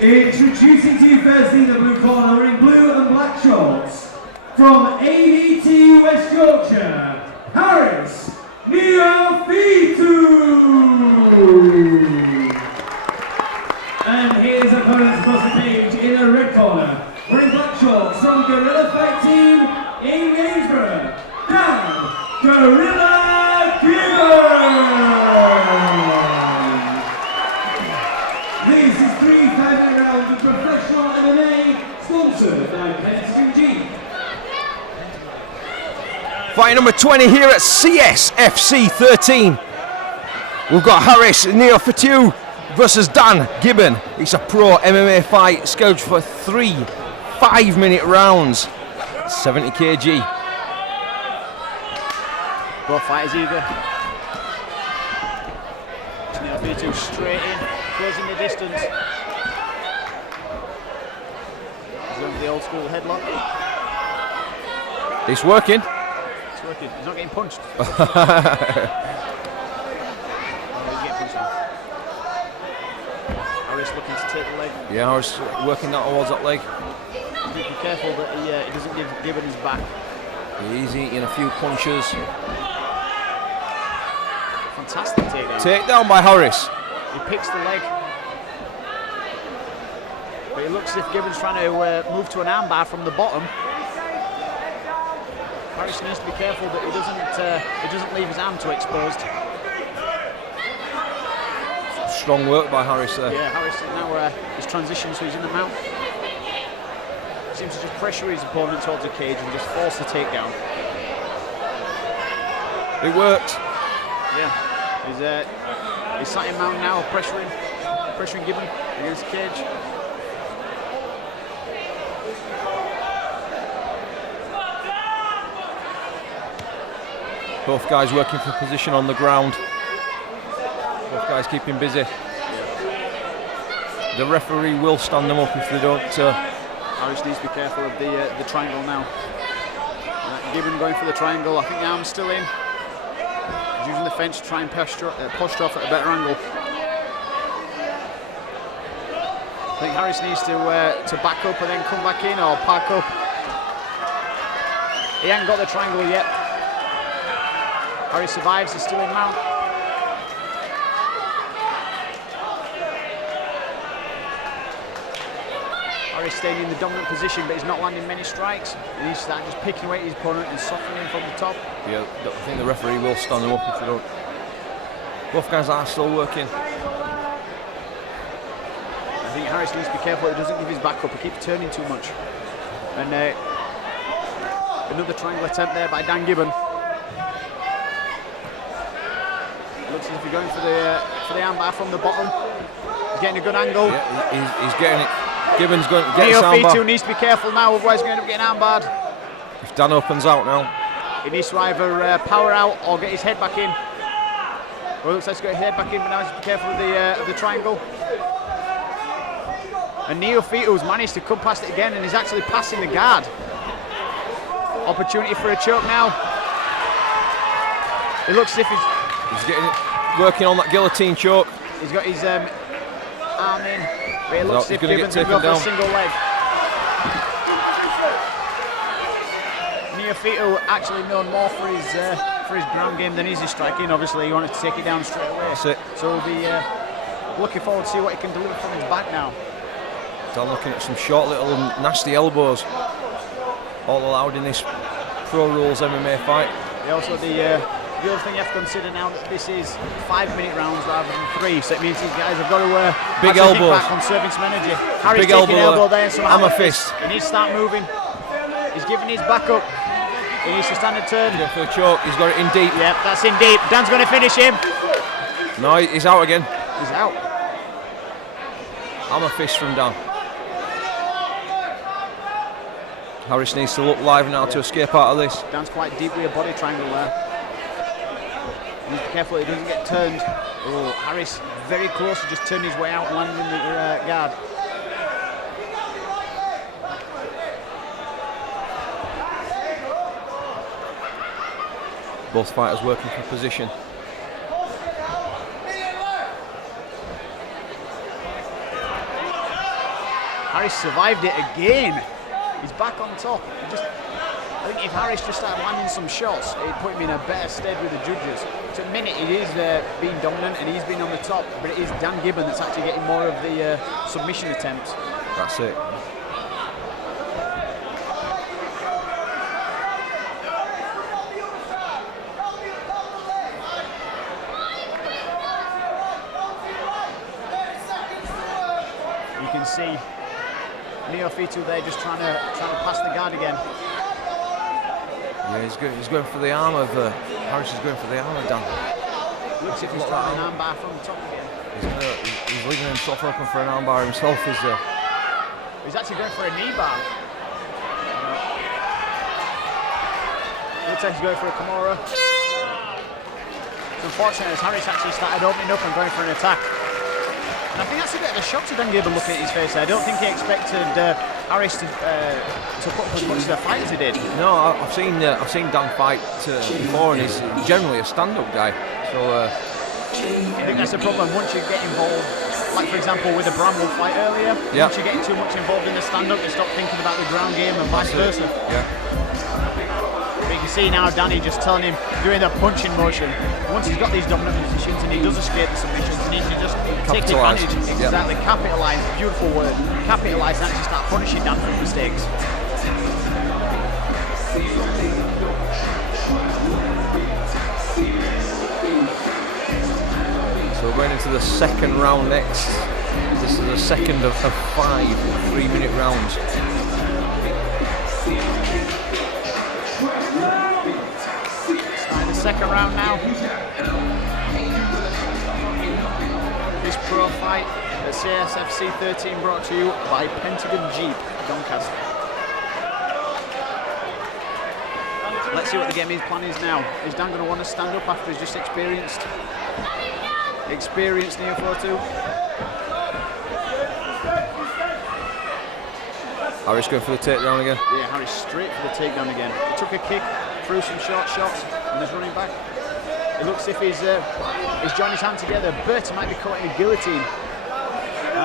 Introducing to you firstly the blue corner wearing blue and black shorts. From ADT West Yorkshire, Harris Neofytou. And his opponents across the page in the red corner, wearing black shorts from Gorilla Fight Team in Gainsborough, Dan Gorilla Gibbon. This is 3 5-minute rounds of professional MMA, sponsored by PSG. Fight number 20 here at CSFC 13. We've got Harris Neofytou versus Dan Gibbon. It's a pro MMA fight scheduled for 3 5-minute rounds. 70 kg. Both fighters eager. Neofytou straight in, closing the distance. He's going for the old school headlock. It's working. It's working. He's not getting punched. Oh, he's getting punched now. Harris looking to take the leg. Yeah, Harris working that towards that leg. Be careful that he doesn't give Gibbon his back. He's eating a few punches. Fantastic takedown. Takedown by Harris. He picks the leg. But it looks as if Gibbon's trying to move to an armbar from the bottom. Harris needs to be careful that he doesn't leave his arm too exposed. Strong work by Harris there. Yeah, Harris now is transitioned, so he's in the mount. Seems to just pressure his opponent towards the cage and just force the takedown. It worked. Yeah, he's sat in mount now, pressuring Gibbon against the cage. Both guys working for position on the ground. Both guys keeping busy. The referee will stand them up if they don't. Harris needs to be careful of the triangle now. Gibbon going for the triangle. I think the arm's still in. He's using the fence to try and posture off at a better angle. I think Harris needs to back up and then come back in, or park up. He hasn't got the triangle yet. Harris survives, he's still in mount. Harris staying in the dominant position, but he's not landing many strikes. He needs to start just picking away at his opponent and softening him from the top. Yeah, I think the referee will stand them up if they don't. Both guys are still working. I think Harris needs to be careful he doesn't give his back up. He keeps turning too much. And another triangle attempt there by Dan Gibbon. Looks as if he's going for the armbar from the bottom. He's getting a good angle. Yeah, he's getting it. Gibbon's going to get his armbar. Neofytou needs to be careful now, otherwise he's going to end up getting armbarred. If Dan opens out now. He needs to either power out or get his head back in. Well, it looks like he's got his head back in, but now he's be careful of the triangle. And Neofytou's managed to come past it again, and he's actually passing the guard. Opportunity for a choke now. It looks as if he's working on that guillotine choke. He's got his arm in, but it looks as if Gibbon's going to go for a single leg. Neofytou actually known more for his ground game than his striking. Obviously, he wanted to take it down straight away. That's it. So we'll be looking forward to see what he can deliver from his back now. Dan looking at some short little nasty elbows. All allowed in this Pro Rules MMA fight. Yeah, also the other thing you have to consider now that this is 5-minute rounds rather than 3, so it means these guys have got to big elbows, back, conserving some energy. Harry's big taking elbow there, and some hammer fist. He needs to start moving. He's giving his back up. He needs to stand and turn. He's going for a choke. He's got it in deep. Yep, that's in deep. Dan's going to finish him. No, he's out again. He's out. Hammer fist from Dan. Harris needs to look live now to escape out of this. Dan's quite deep with a body triangle there. He needs to be careful he doesn't get turned. Oh, Harris very close to just turning his way out and landing in the guard. Both fighters working for position. Harris survived it again. He's back on top. I think if Harris just started landing some shots, it'd put him in a better stead with the judges. So at the minute, it is being dominant and he's been on the top, but it is Dan Gibbon that's actually getting more of the submission attempts. That's it. You can see Neofytou there just trying to pass the guard again. Yeah, he's going for the arm of Harris is going for the arm of Dan. Looks like he's trying an armbar from the top again. He's leaving himself open for an armbar himself. He's actually going for a knee bar. Looks like he's going for a Kimura. It's unfortunate as Harris actually started opening up and going for an attack. And I think that's a bit of a shock to Dan Gibbon looking at his face. I don't think he expected Harris to put up as much of a fight as he did. No, I've seen Dan fight before, and he's generally a stand-up guy. So I think that's the problem. Once you get involved, like for example with the Bramwell fight earlier, once you get too much involved in the stand-up, you stop thinking about the ground game and vice versa. Yeah. But you can see now Danny just telling him, doing the punching motion. Once he's got these dominant positions and he does escape the submissions, he needs to just take advantage. Exactly, capitalise, beautiful word. Capitalise and actually start punishing Dan for mistakes. So we're going into the second round next. This is the second of 5 3-minute rounds. Starting the second round now. This pro fight at CSFC 13 brought to you by Pentagon Jeep, Doncaster. Let's see what the game plan is now. Is Dan going to want to stand up after he's just experienced Neofytou? Harris going for the takedown again. Yeah, Harris straight for the takedown again. He took a kick, threw some short shots, and is running back. It looks as if he's joined his hand together. Burton might be caught in a guillotine.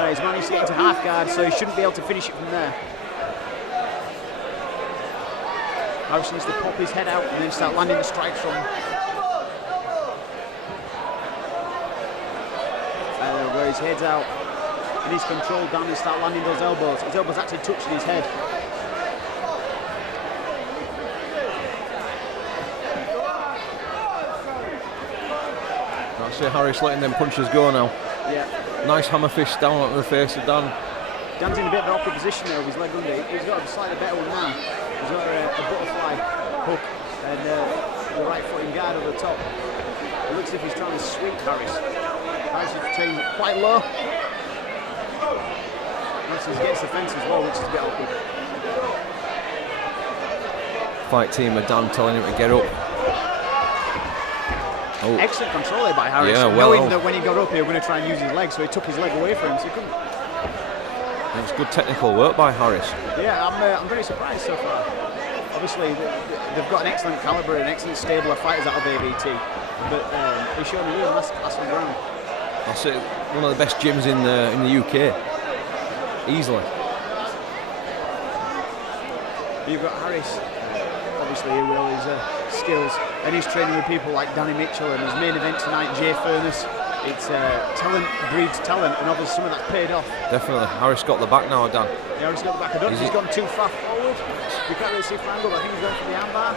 He's managed to get into half guard, so he shouldn't be able to finish it from there. Harris needs to pop his head out and then start landing the strikes from him. Where his head's out, and he's controlled down and start landing those elbows. His elbows actually touching his head. I see Harris letting them punches go now. Yeah. Nice hammer fist down onto the face of Dan. Dan's in a bit of an awkward position there with his leg under. He's got a slightly better one now. He's got a butterfly hook and the right foot in guard over the top. It looks as if he's trying to sweep Harris. Harris is taking it quite low. Harris gets the fence as well, which is a bit awkward. Fight team of Dan telling him to get up. Oh. Excellent control there by Harris, knowing that when he got up he was going to try and use his leg, so he took his leg away from him, so he couldn't. It's good technical work by Harris. Yeah, I'm very surprised so far. Obviously, they've got an excellent calibre and excellent stable of fighters out of AVT, but he's showing a real class on the ground. That's it. One of the best gyms in the UK, easily. You've got Harris, obviously, who with all his skills, and he's training with people like Danny Mitchell, and his main event tonight, Jay Furness. It's talent breeds talent, and obviously some of that's paid off. Definitely. Harris got the back now, Dan. Yeah, Harris got the back. I don't think he's gone too far forward. You can't really see Frango, but I think he's going for the armbar.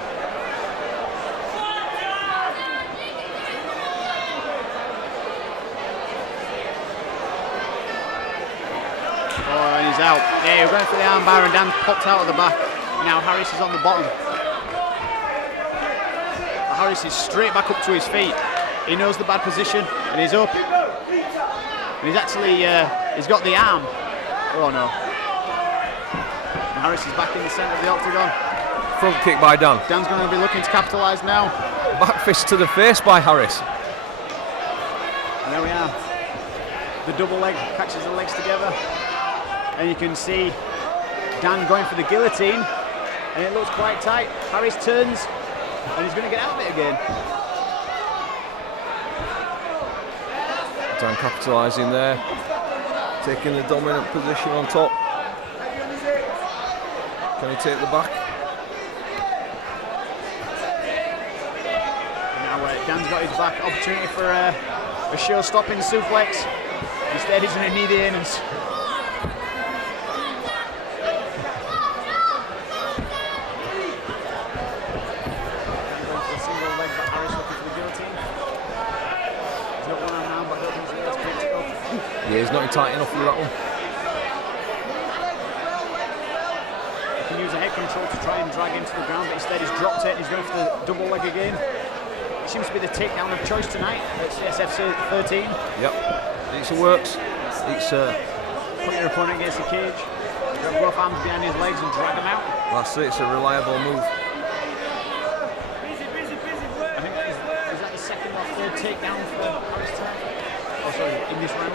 Oh, and he's out. Yeah, he's going for the armbar, and Dan popped out of the back. Now Harris is on the bottom. Harris is straight back up to his feet. He knows the bad position, and he's up. And he's actually, he's got the arm. Oh no. And Harris is back in the centre of the octagon. Front kick by Dan. Dan's going to be looking to capitalise now. Back fist to the face by Harris. And there we are. The double leg catches the legs together. And you can see Dan going for the guillotine. And it looks quite tight. Harris turns, and he's going to get out of it again. Dan capitalising there, taking the dominant position on top. Can he take the back? Now Dan's got his back. Opportunity for a show-stopping suplex. Instead, he's going to need the innings. Yeah, he's not tight enough for that one. He can use a head control to try and drag him to the ground, but instead he's dropped it. He's going for the double leg again. It seems to be the takedown of choice tonight at CSFC 13. Yep, it works. It's put your opponent against the cage, grab both arms behind his legs and drag him out. That's it. It's a reliable move. I think is that the second or third takedown for Harris tonight? Oh, sorry, in this round.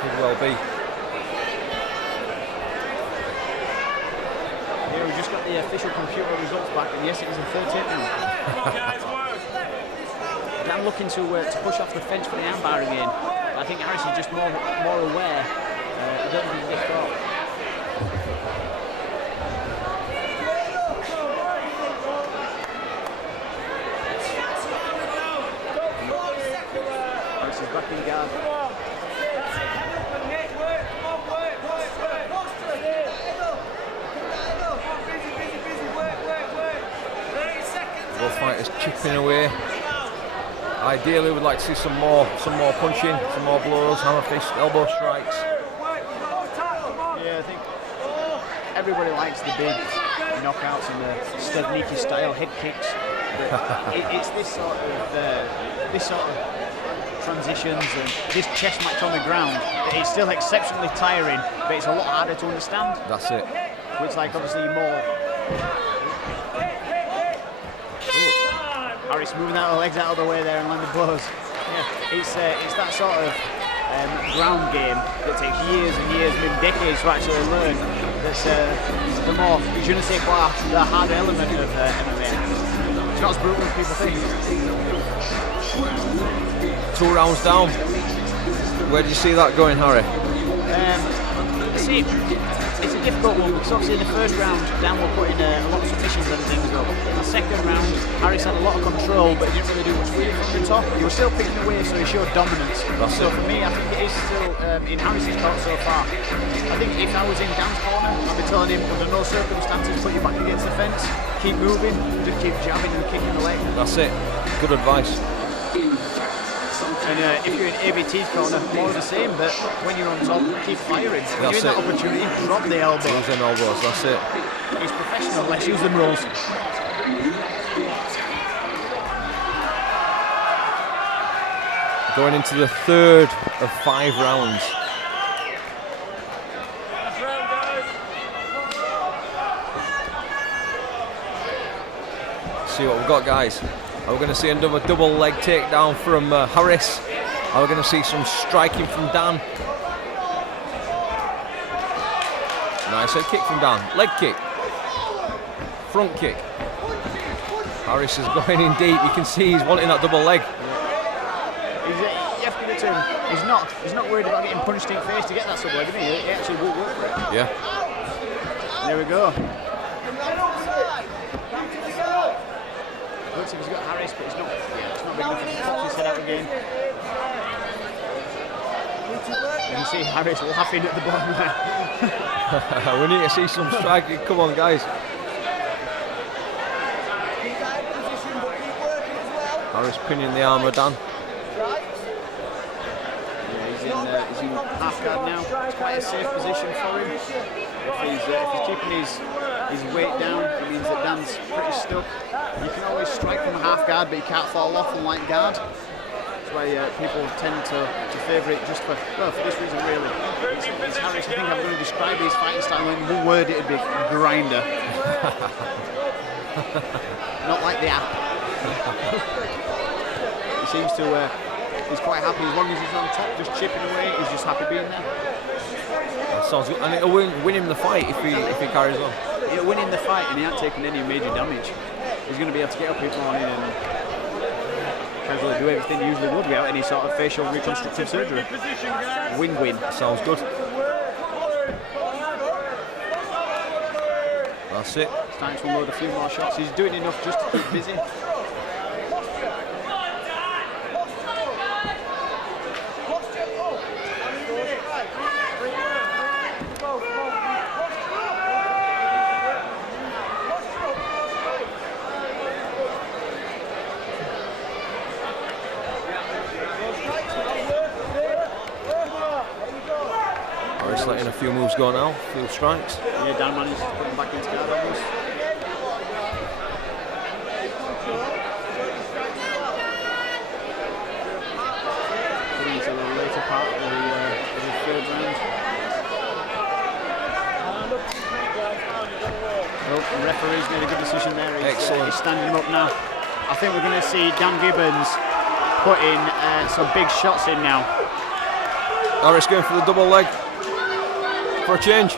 Could well be. Yeah, we just got the official computer results back, and yes, it was a third takedown. Dan looking to push off the fence for the armbar again. I think Harris is just more aware. I don't think he gets caught. Harris is back in guard. Both fighters chipping away. Ideally, we'd like to see some more punching, some more blows, hammer fist, elbow strikes. Yeah, I think everybody likes the big knockouts and the Stevniki style head kicks. But it's this sort of transitions and this chest match on the ground. It's still exceptionally tiring, but it's a lot harder to understand. That's it. Which, like, obviously more. Harris moving out the legs out of the way there and landing blows. Yeah, it's that sort of ground game that takes years and years, maybe decades to actually learn. That's the more je ne sais quoi, the harder element of MMA. It's not as brutal as people think. 2 rounds down. Where do you see that going, Harry? See, it's a difficult one because obviously in the first round, Dan were putting a lot of submissions and things up. In the second round, Harris had a lot of control, but he didn't really do much with it from the top. He was still picking away, so he showed dominance. So for me, I think it is still in Harris's court so far. I think if I was in Dan's corner, I'd be telling him under no circumstances put your back against the fence, keep moving, just keep jabbing and kicking the leg. That's it. Good advice. And if you're in ABT's corner, more of the same, but when you're on top, keep firing. When you're in that opportunity, drop the elbow. Use them elbows, that's it. He's professional, let's use them rolls. Going into the third of 5 rounds. See what we've got, guys. Are we going to see another double leg takedown from Harris? Are we going to see some striking from Dan? Nice head kick from Dan. Leg kick. Front kick. Harris is going in deep. You can see he's wanting that double leg. You have to give it to him. He's not worried about getting punched in the face to get that sub leg, is he? He actually will work for it. Yeah. There we go. Looks like he's got Harris, but it's not big enough to pop his head out again. You can see Harris laughing at the bottom there. We need to see some striking. Come on, guys. Harris pinning the arm of Dan. Yeah, he's in half guard now. It's quite a safe position for him. If he's keeping his weight down, it means that Dan's pretty stuck. You can always strike from a half guard, but you can't fall off and like guard. That's why people tend to favour it just for this reason, really. It's Harris. I think I'm going to describe his fighting style in one word, it would be grinder. Not like the app. He seems to, he's quite happy as long as he's on top, just chipping away, he's just happy being there. That sounds good. And it'll win him the fight if he carries on. He'll win him the fight and he ain't taking any major damage. He's going to be able to get up each morning and casually do everything he usually would without any sort of facial reconstructive surgery. Win-win. Sounds good. That's it. Starting to unload a few more shots. He's doing enough just to keep busy. Harris letting a few moves go now, a few strikes. Yeah, Dan managed to put him back into guard almost. Getting into the later part of the third round. Well, the referee's made a good decision there. Excellent. He's standing him up now. I think we're going to see Dan Gibbons putting some big shots in now. Harris going for the double leg for a change.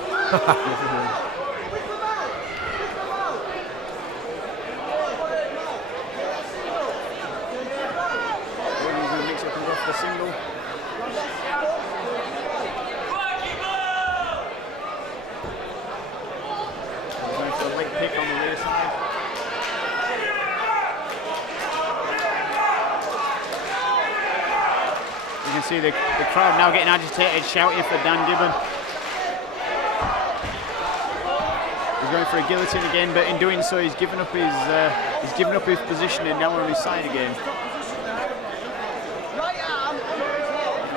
Mix up and go for the single. Going for a leg pick on the rear side. You can see the crowd now getting agitated, shouting for Dan Gibbon. He's going for a guillotine again, but in doing so, he's given up his position and now on his side again.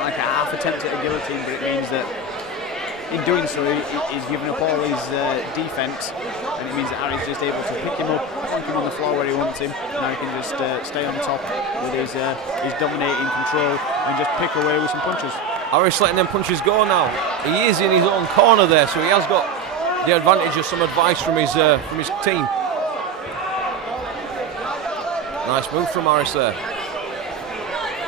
Like a half attempt at a guillotine, but it means that in doing so, he's given up all his defense, and it means that Harry's just able to pick him up, plonk him on the floor where he wants him. Now he can just stay on top with his dominating control and just pick away with some punches. Harris letting them punches go now. He is in his own corner there, so he has got the advantage of some advice from his team. Nice move from Harris there.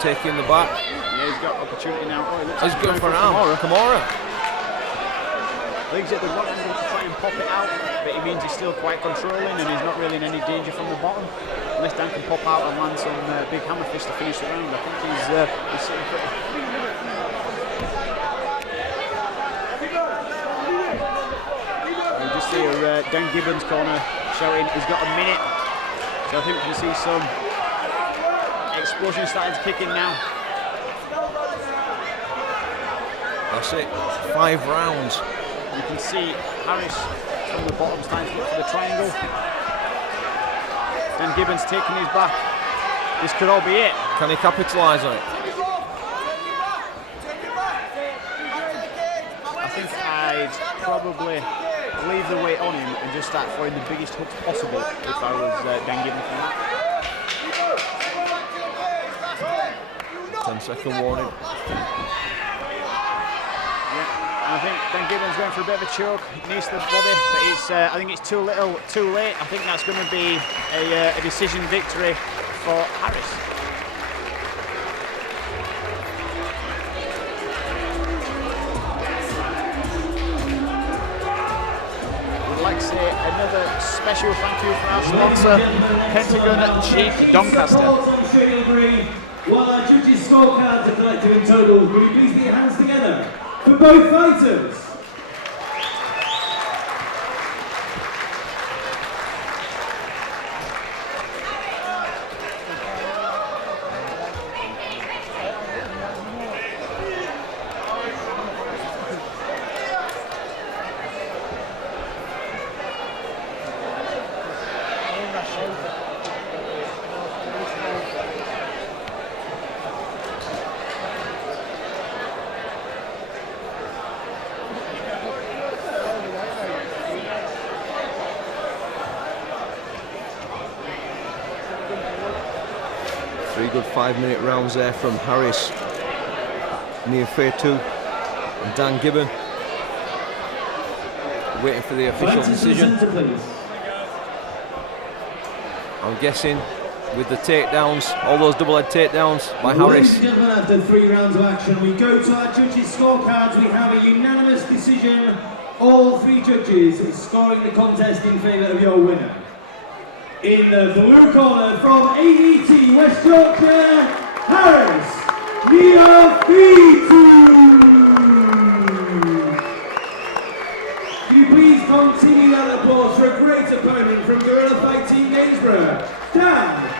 Taking the back. Yeah, he's got opportunity now. He's going for an arm. Kimura. I think he's at the right angle to try and pop it out, but it means he's still quite controlling and he's not really in any danger from the bottom. Unless Dan can pop out and land some big hammer fist to finish the round, I think he's sitting pretty. You just see Dan Gibbons' corner shouting he's got a minute, so I think we can see some explosion starting to kick in now. That's it. 5 rounds. You can see Harris from the bottom starting to look for the triangle. Dan Gibbons taking his back. This could all be it. Can he capitalise on it? I think I'd probably leave the weight on him and just start throwing the biggest hooks possible if I was Dan Gibbons from that. 10-second warning. I think Dan Gibbons going for a bit of a choke, knees to the body, but I think it's too little, too late. I think that's going to be a decision victory for Harris. We'd like to say another special thank you for our sponsor, Pentagon Jeep Doncaster. While our judges' scorecards are collected in total, will you please put your hands together for both fighters? Three good 5-minute rounds there from Harris, Neofytou and Dan Gibbon. Waiting for the official decision. I'm guessing with the takedowns, all those double-head takedowns by Harris. Ladies and gentlemen, after 3 rounds of action, we go to our judges' scorecards. We have a unanimous decision. All 3 judges scoring the contest in favour of your winner. In the blue corner from AET West Yorkshire, Harris Neofytou. Can you please continue that applause for a great opponent from Gorilla Fight Team Gainsborough, Dan